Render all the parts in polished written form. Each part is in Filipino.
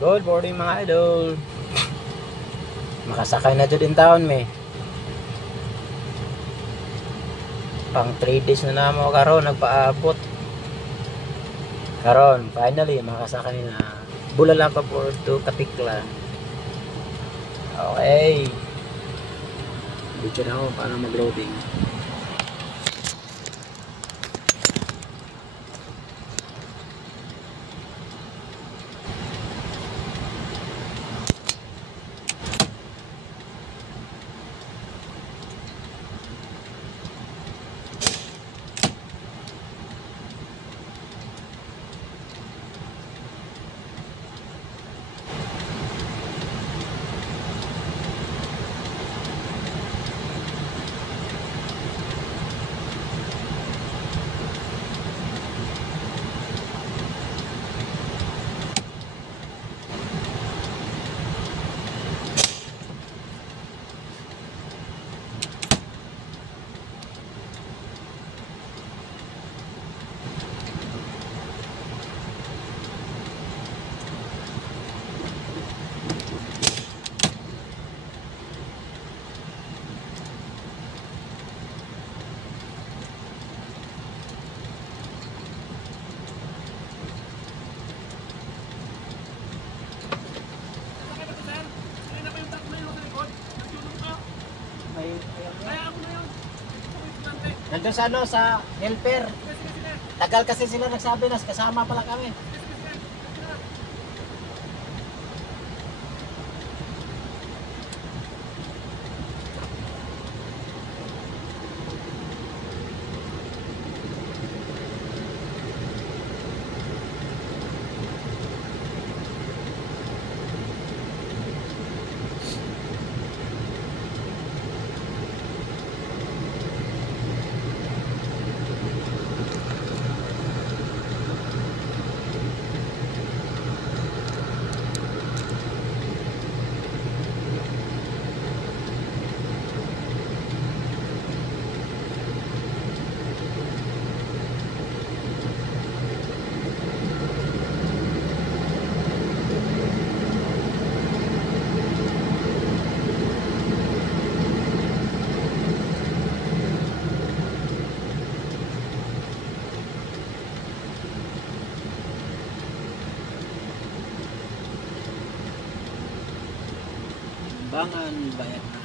Good morning mga idol. Makasakay na dyan din taon may. Pang 3 days na namo karon nagpaabot. Karon finally makasakay na. Bulala pa po to Katiklan. Okay. Video na ako paano mag-loading. Nandun sa ano, sa helper. Tagal kasi sila nagsabi na kasama pala kami. Bangan bayad na.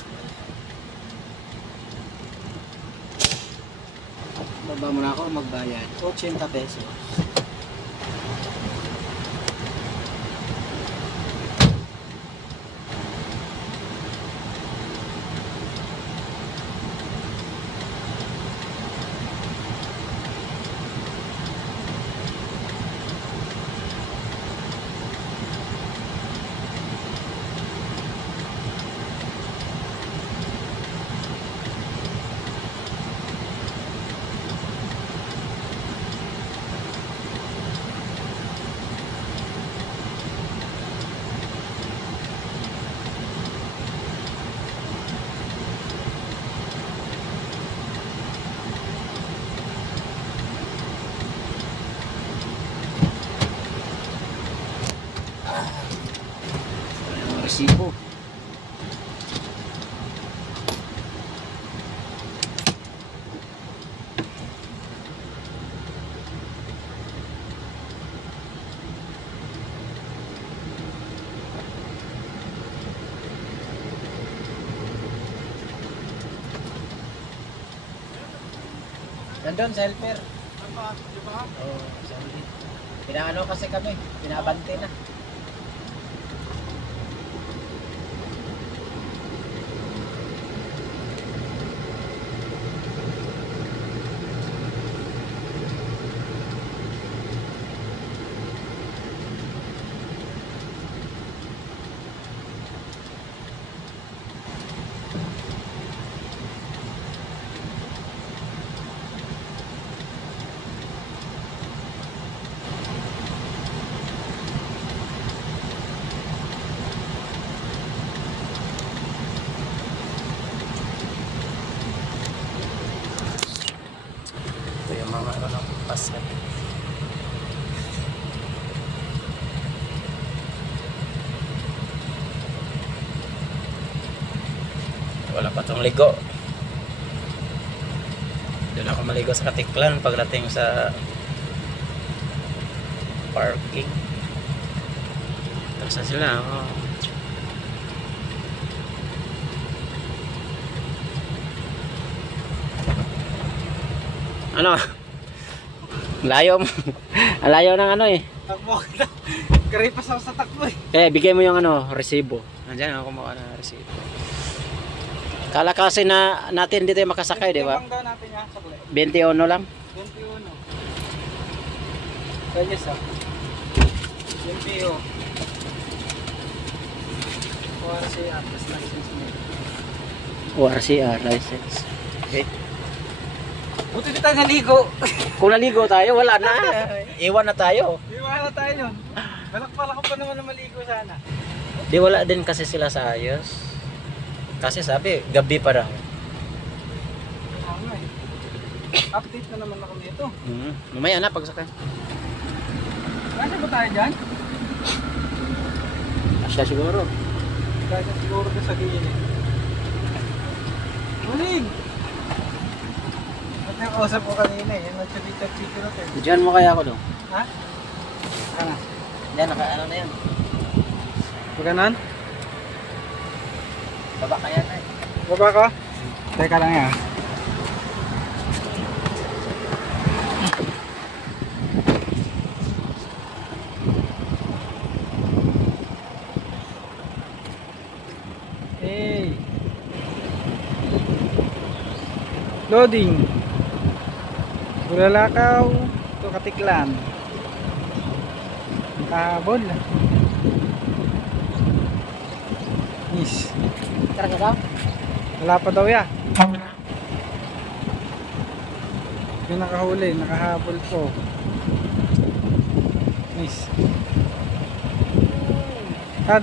Baba muna ako magbayad. 80 pesos. Resibo. Nandun sa helper. Oo, sorry. Pinaano kasi kami, pinabante na. Wala pa tong ligo. Doon ako maligo sa Katiklan pagdating sa parking. Tapos na sila. Oh. Ano? Layo mo. Ang layo ng ano eh. Takbo ka. Karipas ako sa takbo eh. Kaya bigay mo yung ano, resibo. Nandiyan ako kumuha ng resibo. Kala kasi na natin dito yung makasakay, di ba? Ibang daw natin yan sa kulay. 21 lang. 21. Kaya sa 21. RCR plus license mo. RCR license. Okay. Buti di tayo naligo. Kung naligo tayo, wala na. Iwan na tayo. Iwan na tayo yun. Balak-balak ko pa naman na maligo sana. Di wala din kasi sila sa ayos. Kasi sabi, gabi pa raw. Ano eh. Update na naman ako nito. Mamaya na pagsakay. Kasi ba tayo dyan? Asya siguro. Kasi siguro na sa gilid eh. Muling! At nakausap ko kanina eh. Yung nagsabi-sabi ko natin. Diyan mo kaya ako doon. Ha? Ano? Yan, ano na yan. Pagkanan? Baba kaya na eh. Baba ko? Teka lang yan. Hey. Loading. Bulalakaw to Katiklan. Nakahabol. Yes. Karga daw? Wala pa daw ya. Yung nakahuli, nakahabol po. Nice.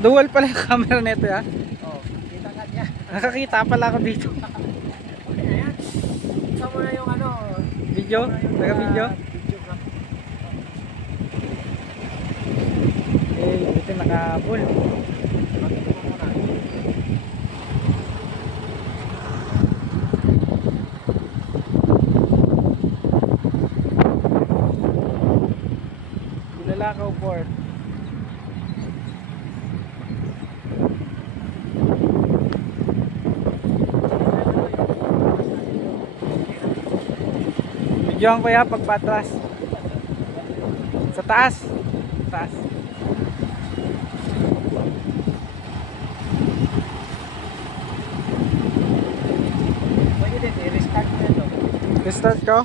Dual pala yung camera nito ya. Oo, kita ka niya. Nakakita pala ako dito. Okay, ayan. Sama na yung ano. Video? Taga-video? Eh, ito nakahabol. Bulalakaw Port. Videoan ko ya pag patras. Sa taas. Sa taas. Pwede din, i-restart mo ito. Restart ko.